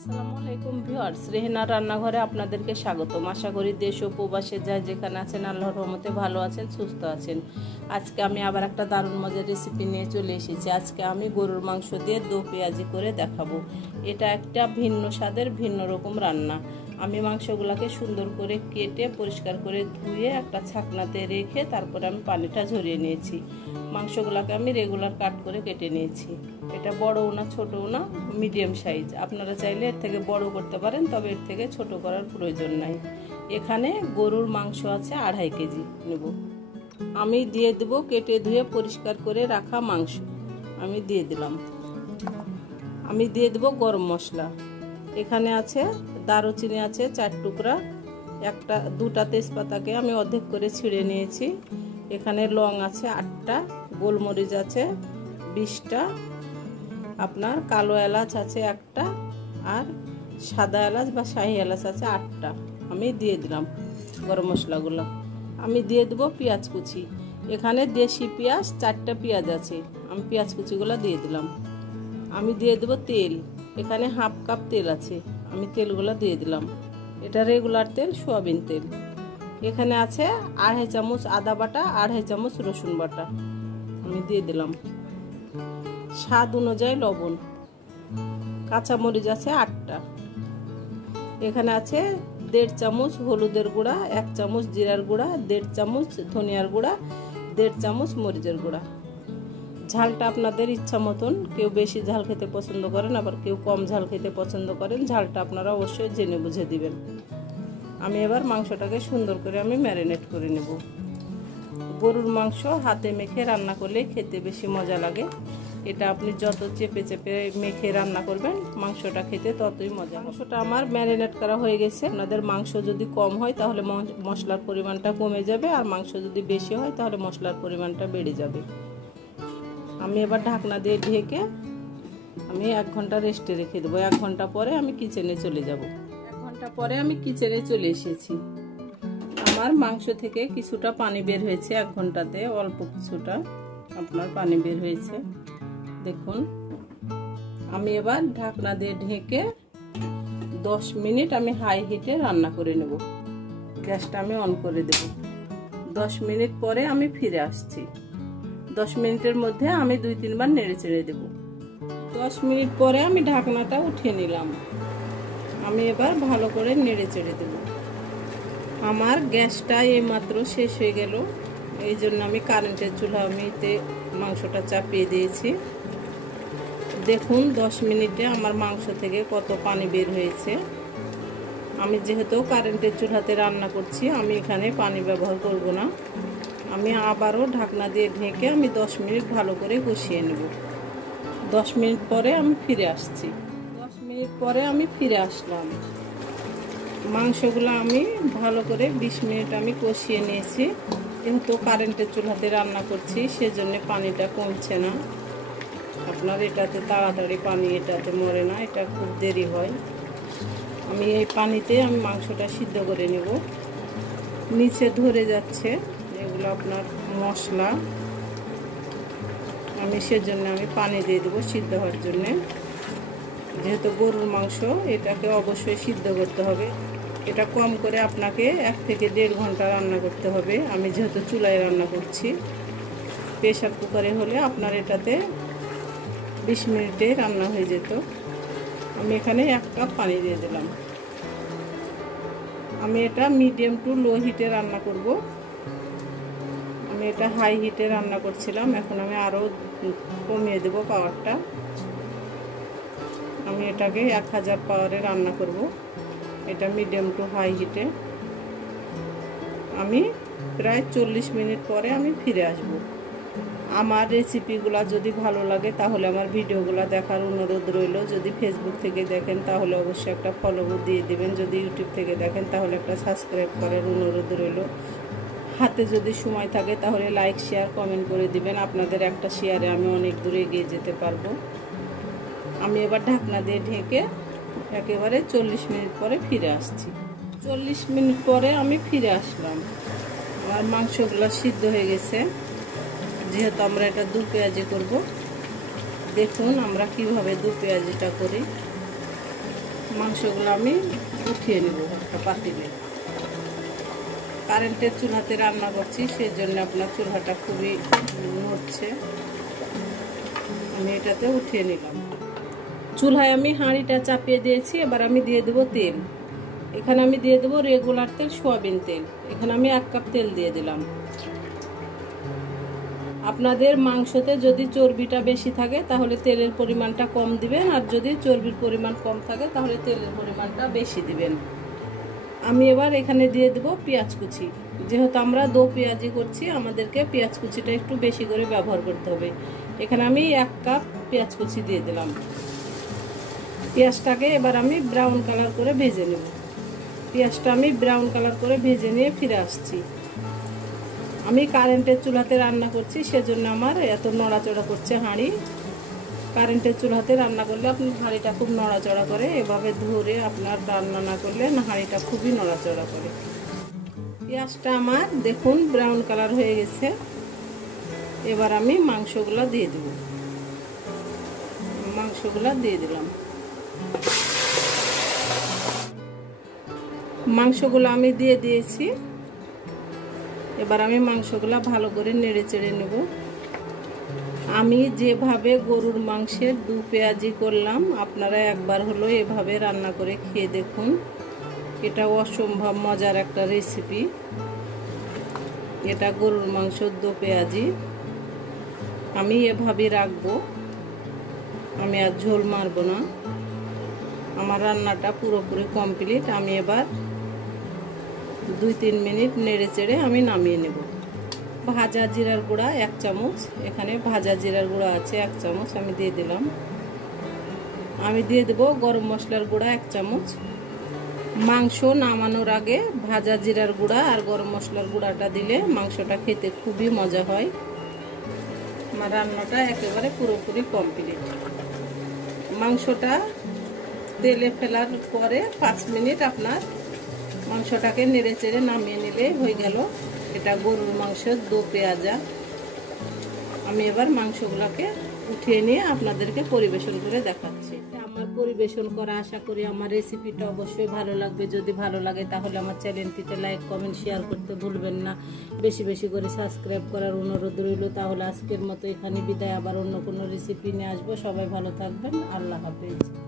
আসসালামু আলাইকুম ভিউয়ার্স, রেহেনা রান্নাঘরে আপনাদেরকে স্বাগতম। আশা করি দেশ ও প্রবাসে যাই যেখানে আছেন আল্লাহর রহমতে ভালো আছেন, সুস্থ আছেন। আজকে আমি আবার একটা দারুণ মজার রেসিপি নিয়ে চলে এসেছি। আজকে আমি গরুর মাংস দিয়ে দো পেঁয়াজি করে দেখাবো। এটা একটা ভিন্ন স্বাদের ভিন্ন রকম রান্না। আমি মাংসগুলোকে সুন্দর করে কেটে পরিষ্কার করে ধুয়ে একটা ছাকনাতে রেখে তারপরে আমি পানিটা ঝরিয়ে নিয়েছি। মাংসগুলোকে আমি রেগুলার কাট করে কেটে নিয়েছি। এটা বড়ও না ছোটও না, মিডিয়াম সাইজ। আপনারা চাইলে এর থেকে বড় করতে পারেন, তবে এর থেকে ছোট করার প্রয়োজন নাই। এখানে গরুর মাংস আছে 2.5 কেজি নেব। আমি দিয়ে দেব কেটে ধুয়ে পরিষ্কার করে রাখা মাংস। আমি দিয়ে দিলাম। আমি দিয়ে দেব গরম মশলা। এখানে আছে দারুচিনি আছে 4 টুকরা, দুটা তেজপাতাকে আমি অর্ধেক করে ছিঁড়ে নিয়েছি। এখানে লং আছে 8টা, গোলমরিচ আছে 20টা, আপনার কালো এলাচ আছে 1টা, আর সাদা এলাচ বা শাহি এলাচ আছে 8টা। আমি দিয়ে দিলাম গরম মশলাগুলো। আমি দিয়ে দেবো পেঁয়াজ কুচি। এখানে দেশি পেঁয়াজ 4টা পেঁয়াজ আছে, আমি পেঁয়াজ কুচিগুলো দিয়ে দিলাম। আমি দিয়ে দেবো তেল। এখানে হাফ কাপ তেল আছে, আমি তেলগুলো দিয়ে দিলাম। এটা রেগুলার তেল, সোয়াবিন তেল। এখানে আছে 2.5 চামচ আদা বাটা, 2.5 চামচ রসুন বাটা, আমি দিয়ে দিলাম। স্বাদ অনুযায়ী লবণ। কাঁচামরিচ আছে 8টা। এখানে আছে 1.5 চামচ হলুদের গুঁড়া, 1 চামচ জিরার গুঁড়া, 1.5 চামচ ধনিয়ার গুঁড়া, 1.5 চামচ মরিচের গুঁড়া। ঝালটা আপনাদের ইচ্ছা মতন, কেউ বেশি ঝাল খেতে পছন্দ করেন, আবার কেউ কম ঝাল খেতে পছন্দ করেন। ঝালটা আপনারা অবশ্যই জেনে বুঝে দিবেন। আমি এবার মাংসটাকে সুন্দর করে আমি ম্যারিনেট করে নেব। গরুর মাংস হাতে মেখে রান্না করলে খেতে বেশি মজা লাগে। এটা আপনি যত চেপে চেপে মেখে রান্না করবেন মাংসটা খেতে ততই মজা। মাংসটা আমার ম্যারিনেট করা হয়ে গেছে। আপনাদের মাংস যদি কম হয় তাহলে মশলার পরিমাণটা কমে যাবে, আর মাংস যদি বেশি হয় তাহলে মশলার পরিমাণটা বেড়ে যাবে। আমি এবার ঢাকনা দিয়ে ঢেকে আমি 1 ঘন্টা রেস্টে রেখে দেবো। 1 ঘন্টা পরে আমি কিচেনে চলে যাব। 1 ঘন্টা পরে আমি কিচেনে চলে এসেছি। আমার মাংস থেকে কিছুটা পানি বের হয়েছে। 1 ঘন্টাতে অল্প কিছুটা আপনার পানি বের হয়েছে, দেখুন। আমি এবার ঢাকনা দিয়ে ঢেকে 10 মিনিট আমি হাই হিটে রান্না করে নেব। গ্যাসটা আমি অন করে দেব। 10 মিনিট পরে আমি ফিরে আসছি। 10 মিনিটের মধ্যে আমি 2-3 বার নেড়ে চেড়ে দেব। 10 মিনিট পরে আমি ঢাকনাটা উঠিয়ে নিলাম। আমি এবার ভালো করে নেড়ে চেড়ে দেব। আমার গ্যাসটা এইমাত্র শেষ হয়ে গেল, এই জন্য আমি কারেন্টের চুলা আমিতে মাংসটা চাপিয়ে দিয়েছি। দেখুন 10 মিনিটে আমার মাংস থেকে কত পানি বের হয়েছে। আমি যেহেতু কারেন্টের চুলাতে রান্না করছি, আমি এখানে পানি ব্যবহার করব না। আমি আবারও ঢাকনা দিয়ে ঢেকে আমি 10 মিনিট ভালো করে কষিয়ে নেব। 10 মিনিট পরে আমি ফিরে আসছি। 10 মিনিট পরে আমি ফিরে আসলাম। মাংসগুলো আমি ভালো করে 20 মিনিট আমি কষিয়ে নিয়েছি। যেহেতু কারেন্টের চুলাতে রান্না করছি সেজন্য পানিটা কমছে না। আপনার এটাতে তাড়াতাড়ি পানি এটাতে মরে না, এটা খুব দেরি হয়। আমি এই পানিতে আমি মাংসটা সিদ্ধ করে নেব। নিচে ধরে যাচ্ছে এগুলো আপনার মশলা, আমি সেজন্য আমি পানি দিয়ে দেবো সিদ্ধ হওয়ার জন্যে। যেহেতু গরুর মাংস, এটাকে অবশ্যই সিদ্ধ করতে হবে। এটা কম করে আপনাকে 1 থেকে 1.5 ঘন্টা রান্না করতে হবে। আমি যেহেতু চুলায় রান্না করছি, প্রেসার কুকারে হলে আপনার এটাতে 20 মিনিটে রান্না হয়ে যেত। আমি এখানে 1 কাপ পানি দিয়ে দিলাম। আমি এটা মিডিয়াম টু লো হিটে রান্না করব। আমি এটা হাই হিটে রান্না করছিলাম, এখন আমি আরও কমিয়ে দেব পাওয়ারটা। আমি এটাকে 1000 পাওয়ারে রান্না করব। এটা মিডিয়াম টু হাই হিটে। আমি প্রায় 40 মিনিট পরে আমি ফিরে আসব। আমার রেসিপিগুলো যদি ভালো লাগে তাহলে আমার ভিডিওগুলো দেখার অনুরোধ রইল। যদি ফেসবুক থেকে দেখেন তাহলে অবশ্যই একটা ফলো দিয়ে দেবেন। যদি ইউটিউব থেকে দেখেন তাহলে একটা সাবস্ক্রাইব করার অনুরোধ রইল। হাতে যদি সময় থাকে তাহলে লাইক শেয়ার কমেন্ট করে দিবেন। আপনাদের একটা শেয়ারে আমি অনেক দূরে এগিয়ে যেতে পারবো। আমি এবার ঢাকনা দিয়ে ঢেকে একেবারে 40 মিনিট পরে ফিরে আসছি। 40 মিনিট পরে আমি ফিরে আসলাম। আমার মাংসগুলো সিদ্ধ হয়ে গেছে। যেহেতু আমরা এটা দু পেঁয়াজি করব, দেখুন আমরা কিভাবে দু পেঁয়াজিটা করি। মাংসগুলো আমি উঠিয়ে নেব একটা পাতিলে। কারেন্টের চুলাতে রান্না করছি, সেজন্য আপনার চুলাটা খুবই নড়ছে। আমি এটাতে উঠিয়ে নিলাম। চুলায় আমি হাঁড়িটা চাপিয়ে দিয়েছি। এবার আমি দিয়ে দেবো তেল। এখানে আমি দিয়ে দেবো রেগুলার তেল, সয়াবিন তেল। এখানে আমি 1 কাপ তেল দিয়ে দিলাম। আপনাদের মাংসতে যদি চর্বিটা বেশি থাকে তাহলে তেলের পরিমাণটা কম দিবেন, আর যদি চর্বির পরিমাণ কম থাকে তাহলে তেলের পরিমাণটা বেশি দিবেন। আমি এবার এখানে দিয়ে দেব পেঁয়াজ কুচি। যেহেতু আমরা দো পেঁয়াজি করছি, আমাদেরকে পেঁয়াজ কুচিটা একটু বেশি করে ব্যবহার করতে হবে। এখানে আমি 1 কাপ পেঁয়াজ কুচি দিয়ে দিলাম। পেঁয়াজটাকে এবার আমি ব্রাউন কালার করে ভেজে নেব। পেঁয়াজটা আমি ব্রাউন কালার করে ভেজে নিয়ে ফিরে আসছি। আমি কারেন্টের চুলাতে রান্না করছি, সেজন্য আমার এত নড়াচড়া করছে হাঁড়ি। কারেন্টের চুলাতে রান্না করলে আপনার হাঁড়িটা খুব নড়াচড়া করে। এভাবে ধরে আপনার রান্না না করলে হাঁড়িটা খুবই নড়াচড়া করে। পেঁয়াজটা আমার দেখুন ব্রাউন কালার হয়ে গেছে। এবার আমি মাংসগুলো দিয়ে দেব। মাংসগুলো দিয়ে দিলাম। মাংসগুলো আমি দিয়ে দিয়েছি। এবার আমি মাংসগুলো ভালো করে নেড়ে চেড়ে নেব। আমি যেভাবে গরুর মাংসের দু পেঁয়াজি করলাম, আপনারা একবার হলো এভাবে রান্না করে খেয়ে দেখুন। এটা অসম্ভব মজার একটা রেসিপি। এটা গরুর মাংস দু পেঁয়াজি আমি এভাবে রাখবো। আমি আর ঝোল মারবো না। আমার রান্নাটা পুরোপুরি কমপ্লিট। আমি এবার 2-3 মিনিট নেড়ে চেড়ে আমি নামিয়ে নেব। ভাজা জিরার গুঁড়া 1 চামচ, এখানে ভাজা জিরার গুঁড়া আছে 1 চামচ আমি দিয়ে দিলাম। আমি দিয়ে দেব গরম মশলার গুঁড়া 1 চামচ। মাংস নামানোর আগে ভাজা জিরার গুঁড়া আর গরম মশলার গুঁড়াটা দিলে মাংসটা খেতে খুবই মজা হয়। আমার রান্নাটা একেবারে পুরোপুরি কমপ্লিট। মাংসটা তেলে ফেলার পরে 5 মিনিট আপনার মাংসটাকে নেড়ে চেড়ে নামিয়ে নিলে হয়ে গেল এটা গরুর মাংসের দো পেঁয়াজা। আমি এবার মাংসগুলোকে উঠিয়ে নিয়ে আপনাদেরকে পরিবেশন করে দেখাচ্ছি। আমার পরিবেশন করা আশা করি আমার রেসিপিটা অবশ্যই ভালো লাগবে। যদি ভালো লাগে তাহলে আমার চ্যানেলটিতে লাইক কমেন্ট শেয়ার করতে ভুলবেন না। বেশি বেশি করে সাবস্ক্রাইব করার অনুরোধ রইল। তাহলে আজকের মতো এখানে বিদায়। আবার অন্য কোনো রেসিপি নিয়ে আসবো। সবাই ভালো থাকবেন। আল্লাহ হাফেজ।